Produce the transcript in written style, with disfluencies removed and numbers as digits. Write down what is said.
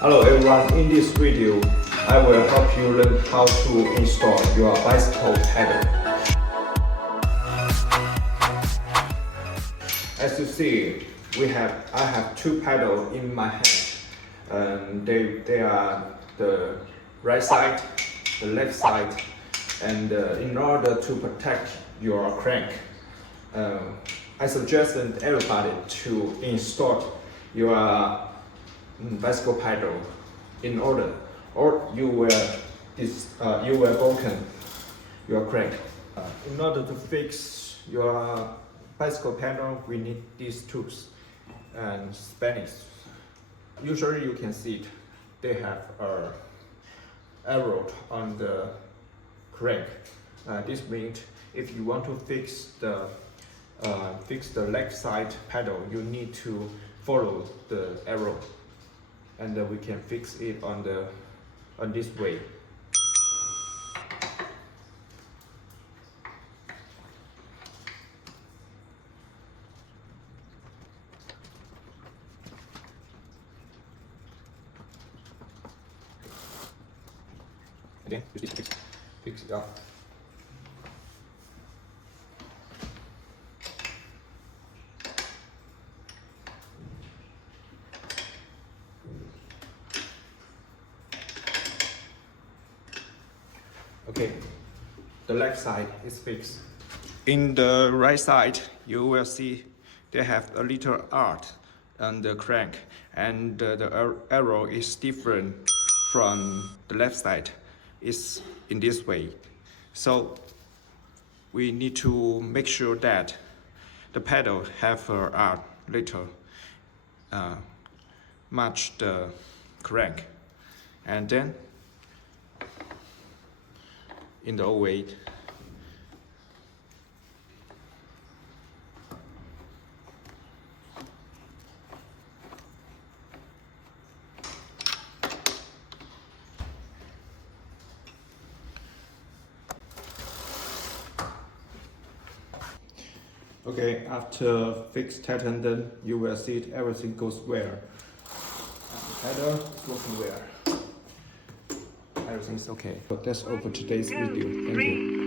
Hello everyone, in this video, I will help you learn how to install your bicycle pedal. As you see, I have two pedals in my hand. They are the right side, the left side, and in order to protect your crank, I suggest everybody to install your bicycle pedal in order, or you will broken your crank. In order to fix your bicycle pedal, we need these tools and Spanish. Usually you can see it. They have a arrow on the crank. This means if you want to fix the left side pedal, you need to follow the arrow, and we can fix it on this way. Again, you need to fix it up. Okay, the left side is fixed. In the right side, you will see they have a little arc on the crank, and the arrow is different from the left side. It's in this way. So we need to make sure that the pedal have a arc little match the crank, and then in the old way. Okay, after fix tighten, then you will see it, everything goes well. Pedal working well. Everything's okay. So that's all for today's video. Thank you.